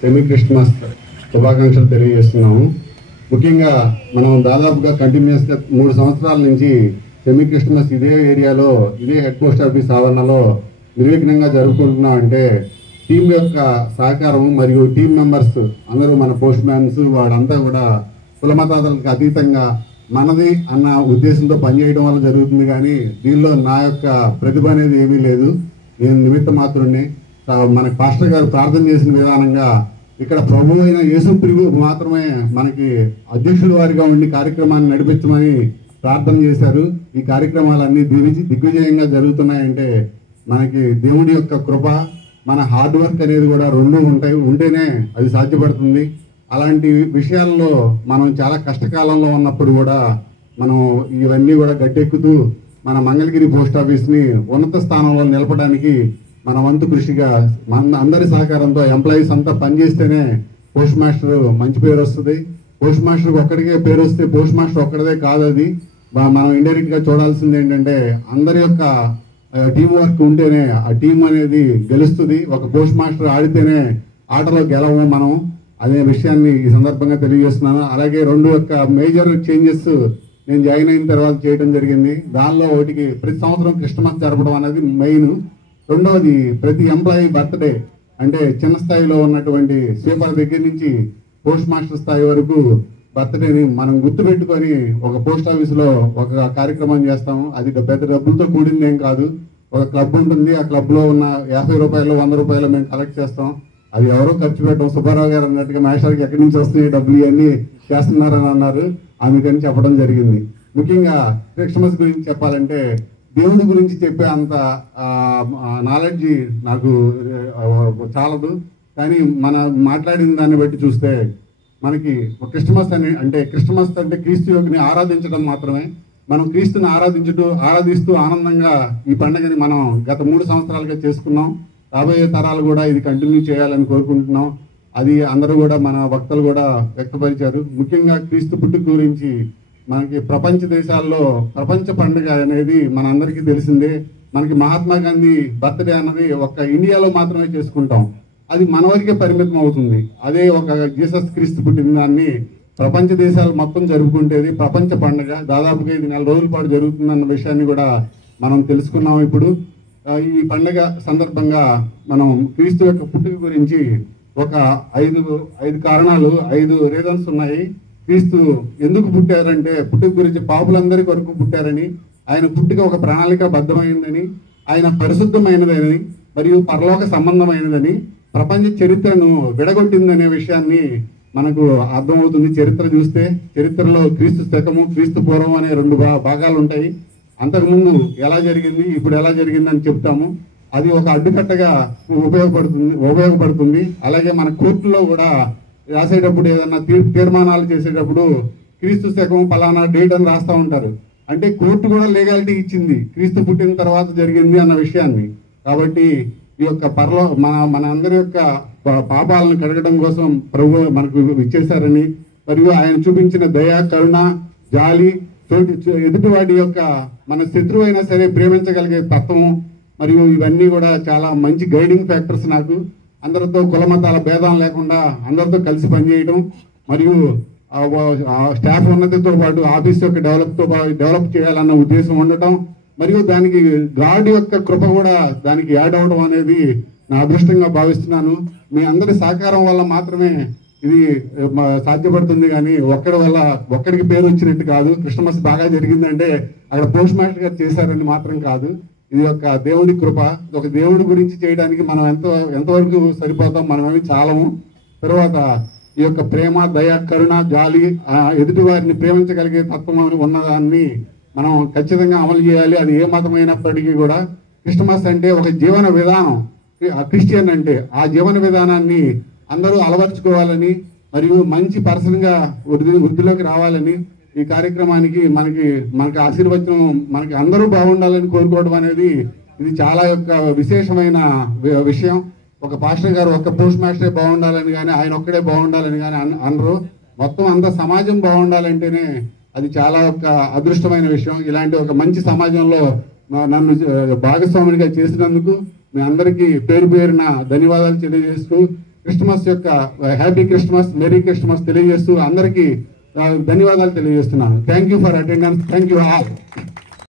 Semi Christmas శుభాకాంక్షలు తెలియజేస్తున్నాము. ముఖ్యంగా మనం దాదాపుగా కంటిన్యూస్గా 3 సంవత్సరాల నుంచి సెమీ క్రిస్మస్ ఇదే ఏరియాలో ఇదే హెడ్ పోస్ట్ ఆఫీస్ ఆవరణలో నిర్విఘ్నంగా జరుపుకుంటున్నాం. అంటే టీం యొక్క సహకారం మరియు టీం మెంబర్స్ అందరూ మన పోస్ట్ మ్యాన్స్ వాడంతా కూడా కులమతాలకు అతీతంగా మనది అన్న ఉద్దేశంతో పనిచేయడం వల్ల జరుగుతుంది. కానీ దీనిలో నా యొక్క ప్రతిభ అనేది ఏమీ లేదు. నేను నిమిత్త మాత్రుడిని. మన పాస్టర్ గారు ప్రార్థన చేసిన విధానంగా ఇక్కడ ప్రభు అయిన యేసుప్రభు మాత్రమే మనకి అధ్యక్షుల వారిగా ఉండి కార్యక్రమాన్ని నడిపించమని ప్రార్థన చేశారు. ఈ కార్యక్రమాలన్నీ దిగ్విజయంగా జరుగుతున్నాయంటే మనకి దేవుడి యొక్క కృప, మన హార్డ్ వర్క్ అనేది కూడా రెండు ఉంటేనే అది సాధ్యపడుతుంది. అలాంటి విషయాల్లో మనం చాలా కష్టకాలంలో ఉన్నప్పుడు కూడా మనం ఇవన్నీ కూడా గట్టెక్కుతూ మన మంగళగిరి పోస్ట్ ఆఫీస్ని ఉన్నత స్థానంలో నిలపడానికి మన వంతు కృషిగా అందరి సహకారంతో ఎంప్లాయీస్ అంతా పనిచేస్తేనే పోస్ట్ మాస్టర్ మంచి పేరు వస్తుంది. పోస్ట్ మాస్టర్కి ఒక్కడికే పేరు వస్తే పోస్ట్ మాస్టర్ ఒక్కడిదే కాదు. అది మనం ఇండైరెక్ట్ గా చూడాల్సింది ఏంటంటే అందరి యొక్క టీం వర్క్ ఉంటేనే ఆ టీం అనేది గెలుస్తుంది. ఒక పోస్ట్ మాస్టర్ ఆడితేనే ఆటలో గెలవము మనం అనే విషయాన్ని ఈ సందర్భంగా తెలియజేస్తున్నాను. అలాగే 2 యొక్క మేజర్ చేంజెస్ నేను జాయిన్ అయిన తర్వాత చేయడం జరిగింది. దానిలో ఒకటికి ప్రతి సంవత్సరం క్రిస్మస్ జరపడం అనేది మెయిన్. రెండవది ప్రతి ఎంప్లాయీ బర్త్డే, అంటే చిన్న స్థాయిలో ఉన్నటువంటి స్వీపర్ దగ్గర నుంచి పోస్ట్ మాస్టర్ స్థాయి వరకు బర్త్డేని మనం గుర్తుపెట్టుకొని ఒక పోస్ట్ ఆఫీసులో ఒక కార్యక్రమం చేస్తాము. అది పెద్ద డబ్బులతో కూడింది ఏం కాదు. ఒక క్లబ్ ఉంటుంది. ఆ క్లబ్ లో ఉన్న 50 రూపాయలు 100 రూపాయలు మేము కలెక్ట్ చేస్తాం. అది ఎవరో ఖర్చు పెట్టడం. సుబ్బారావు గారు అన్నట్టుగా మాస్టర్కి ఎక్కడి నుంచి వస్తున్నాయి డబ్బులు ఇవన్నీ చేస్తున్నారని అన్నారు. అందుకని చెప్పడం జరిగింది. ముఖ్యంగా క్రిస్మస్ గురించి చెప్పాలంటే దేవుడి గురించి చెప్పే అంత నాలెడ్జ్ నాకు చాలదు. కానీ మన మాట్లాడిన దాన్ని బట్టి చూస్తే మనకి క్రిస్మస్ అంటే క్రీస్తు యోగిని ఆరాధించడం మాత్రమే. మనం క్రీస్తుని ఆరాధిస్తూ ఆనందంగా ఈ పండుగని మనం గత 3 సంవత్సరాలుగా చేసుకున్నాం. రాబోయే తరాలు కూడా ఇది కంటిన్యూ చేయాలని కోరుకుంటున్నాం. అది అందరూ కూడా మన వక్తలు కూడా వ్యక్తపరిచారు. ముఖ్యంగా క్రీస్తు పుట్టుక గురించి మనకి ప్రపంచ దేశాల్లో ప్రపంచ పండుగ అనేది మన అందరికీ తెలిసిందే. మనకి మహాత్మా గాంధీ బర్త్డే అన్నది ఒక ఇండియాలో మాత్రమే చేసుకుంటాం. అది మన వరకే పరిమితం అవుతుంది. అదే ఒక జీసస్ క్రీస్తు పుట్టిన దాన్ని ప్రపంచ దేశాలు మొత్తం జరుపుకుంటేది ప్రపంచ పండుగ. దాదాపుగా ఇది 4 రోజుల పాటు జరుగుతుందన్న విషయాన్ని కూడా మనం తెలుసుకున్నాం. ఇప్పుడు ఈ పండుగ సందర్భంగా మనం క్రీస్తు యొక్క పుట్టుక గురించి ఒక 5 కారణాలు 5 రీజన్స్ ఉన్నాయి. క్రీస్తు ఎందుకు పుట్టారంటే పుట్టుక గురించి పాపులందరి కొరకు పుట్టారని, ఆయన పుట్టుక ఒక ప్రణాళిక బద్ధమైందని, ఆయన పరిశుద్ధమైనదని మరియు పరలోక సంబంధమైనదని, ప్రపంచ చరిత్రను విడగొట్టిందనే విషయాన్ని మనకు అర్థమవుతుంది. చరిత్ర చూస్తే చరిత్రలో క్రీస్తు శకము క్రీస్తు పూర్వం అనే 2 భాగాలు ఉంటాయి. అంతకుముందు ఎలా జరిగింది, ఇప్పుడు ఎలా జరిగింది అని చెప్తాము. అది ఒక అడ్డుకట్టగా ఉపయోగపడుతుంది. అలాగే మన కోర్టులో కూడా రాసేటప్పుడు ఏదన్నా తీర్మానాలు చేసేటప్పుడు క్రీస్తు శకం పలానా డేట్ అని రాస్తూ ఉంటారు. అంటే కోర్టు కూడా లీగాలిటీ ఇచ్చింది క్రీస్తు పుట్టిన తర్వాత జరిగింది అన్న విషయాన్ని. కాబట్టి ఈ యొక్క మన అందరి యొక్క పాపాలను కడగడం కోసం ప్రభు మనకు ఇచ్చేశారని, మరియు ఆయన చూపించిన దయ, కరుణ, జాలి, ఎదుటివాడి యొక్క మన శత్రువు అయినా సరే ప్రేమించగలిగే తత్వం, మరియు ఇవన్నీ కూడా చాలా మంచి గైడింగ్ ఫ్యాక్టర్స్ నాకు. అందరితో కులమతాల భేదం లేకుండా అందరితో కలిసి పనిచేయడం, మరియు స్టాఫ్ ఉన్నతితో పాటు ఆఫీస్ యొక్క డెవలప్ చేయాలన్న ఉద్దేశం ఉండటం, మరియు దానికి గాడ్ యొక్క కృప కూడా దానికి యాడ్ అవడం అనేది నా అదృష్టంగా భావిస్తున్నాను. మీ అందరి సహకారం వల్ల మాత్రమే ఇది సాధ్యపడుతుంది. కానీ ఒక్కడికి పేరు వచ్చినట్టు కాదు. క్రిస్మస్ బాగా జరిగిందంటే అక్కడ పోస్ట్ మాస్టర్ గారు చేశారని మాత్రం కాదు. ఇది ఒక దేవుడి కృప. ఒక దేవుడి గురించి చేయడానికి మనం ఎంతవరకు సరిపోతాం, మనమేమి చాలము. తర్వాత ఈ యొక్క ప్రేమ, దయ, కరుణ, జాలి, ఎదుటి వారిని ప్రేమించగలిగే తత్వం ఉన్నదాన్ని మనం ఖచ్చితంగా అమలు చేయాలి. అది ఏ మతమైనప్పటికీ కూడా. క్రిస్మస్ అంటే ఒక జీవన విధానం. క్రిస్టియన్ అంటే ఆ జీవన విధానాన్ని అందరూ అలవర్చుకోవాలని, మరియు మంచి పర్సన్గా వృద్ధిలోకి రావాలని, ఈ కార్యక్రమానికి మనకి ఆశీర్వచనం మనకి అందరూ బాగుండాలని కోరుకోవడం అనేది ఇది చాలా యొక్క విశేషమైన విషయం. ఒక పాస్టర్ గారు ఒక్క పోస్ట్ మాస్టరే బాగుండాలని కానీ, ఆయన ఒక్కడే బాగుండాలని కానీ అనరు. మొత్తం అంత సమాజం బాగుండాలంటేనే అది చాలా ఒక అదృష్టమైన విషయం. ఇలాంటి ఒక మంచి సమాజంలో నన్ను భాగస్వామిగా చేసినందుకు మీ అందరికీ పేరు పేరున ధన్యవాదాలు తెలియజేస్తూ, క్రిస్మస్ యొక్క హ్యాపీ క్రిస్మస్, మెరీ క్రిస్మస్ తెలియజేస్తూ అందరికీ ధన్యవాదాలు తెలియజేస్తున్నాను. Thank you for attendance. Thank you all.